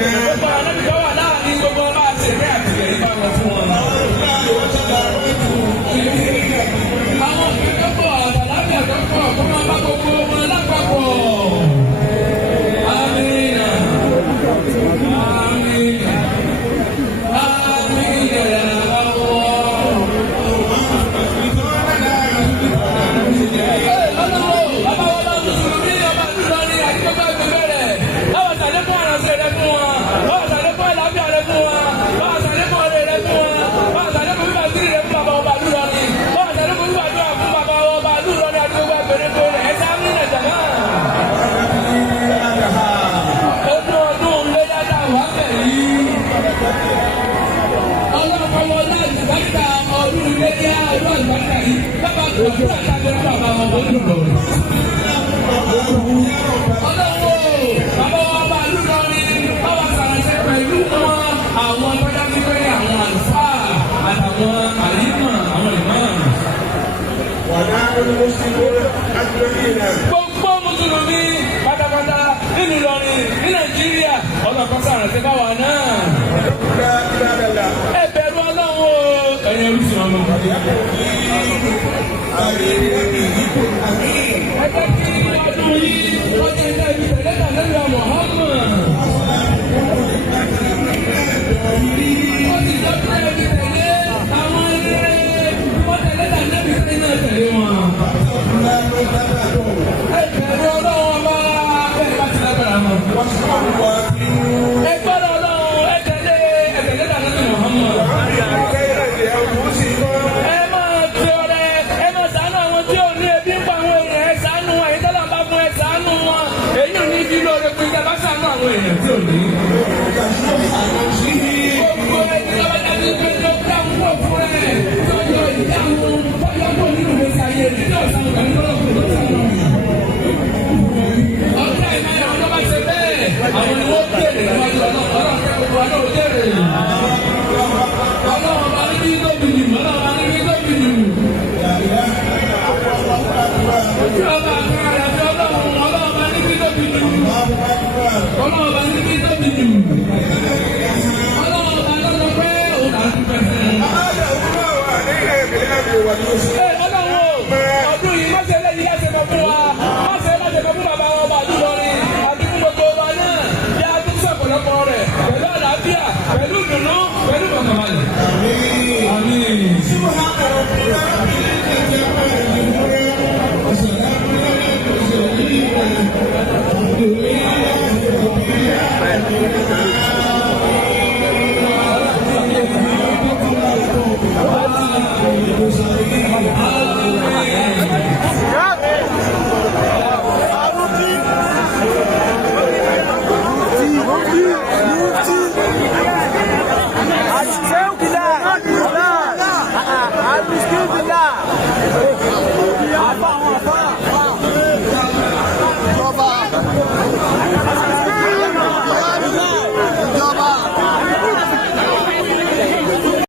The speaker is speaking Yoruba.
gbogbo ànábì tó wà láàrin gbogbo ọba àti ẹ̀mí àtìlẹ́yìn bá wọn fún wọn. àwọn kẹ̀kẹ́ pọ̀ àtàlábíà tó pọ̀ kó máa bá gbogbo wọn lápapọ̀. Amina. Amina. Amina ya Allah. Bàbá wa bá Mùsùlùmí ọba Ìlọrin àti gbogbo ẹgbẹ́ rẹ̀. Báwo sàlékún àránṣẹ́ rẹ̀ fún wa? Báwo sàlékún àlàáfíà rẹ̀ fún wa? Báwo sàlékún ọ̀rẹ́ rẹ̀ fún wa? Báwo sàlékún bíbá sí rẹ̀ fún bàbá ọba Ìlọrin? Báwo sàlékún bíbá dúrà fún bàbá ọba Ìlọrin àti gbogbo ẹgbẹ́ rẹ̀? Ẹ̀sẹ̀ Amina jàmá. Ọdún léyà dá wà bẹ̀rẹ̀. Ọlọ́pàá láti bàtà ọdún léyà ọdún àgbàtà yìí. Bàbá tó ń bá tàbí bàbá ọba Ìlọrin. Ọlọ́wọ́ bàbá ọba Ìlọrin báwa sàrànṣẹ́ pẹ̀lú wọn àwọn tọ́jà pípẹ́ ní àwọn àlùfáà àtàwọn àlímọ̀ àwọn ìmọ̀. Gbogbo Mùsùlùmí pátápátá nínú Ìlọrin ní Nàìjíríà ọlọ́pàá sàrànṣẹ́ báwa náà. Ẹ bẹ̀rù Ọlọ́run o ẹ̀yẹ oríṣi ọmọ. Ẹ jẹ́ kí ọdún yìí wọ́n jẹ́ ilé ibi tẹ̀lé tàbí Muhammad. Wọ́n ti jọ pé ibi tẹ̀lé àwọn ilé wọ́n tẹ̀lé tàbí tẹ̀lé tẹ̀lé wọn. Ẹ bẹ̀rù Ọlọ́run ọba bẹ́ẹ̀ bá ti lágbára mọ́. Ẹ gbọ́dọ̀ Ọlọ́run ẹ tẹ̀lé tàbí Muhammad. Ẹ máa ti ọrẹ ẹ máa ṣàánú àwọn tí ò ní ebi ń pa àwọn èèyàn ẹ ṣàánú ẹ̀yin tọ́lá bá fún ẹ ṣàánú wọn èyí ò ní bí lóore pé ìjọba ṣàánú àwọn èèyàn tí ò ní. Gbogbo ẹni tó bá dájú pé tó dáhùn pọ̀ fún ẹ tọ́jọ́ ìdáhùn tọ́jọ́ pọ̀ nínú ìgbésí ayé rẹ̀ ní ọ̀sán ìgbà ní tọ́lọ́ fún ìgbésí ọ̀gá ìmọ̀ ẹ̀rọ tó bá ṣe bẹ́ẹ̀ àwọn ni wọ́n bèèrè níwájú ọlọ́run kẹ́kọ̀ọ́ wa náà bèèrè. Ọlọ́run bá ní bí tóbi jù ọlọ́run bá ní bí tóbi jù. Ojú ọba àkàrà àti ọlọ́run bá ní bí tóbi jù. Ọlọ́run bá ní bí tóbi jù. Ọlọ́run bá lọ́dọ̀ pé òun àti pẹ̀sẹ̀. Ọlọ́run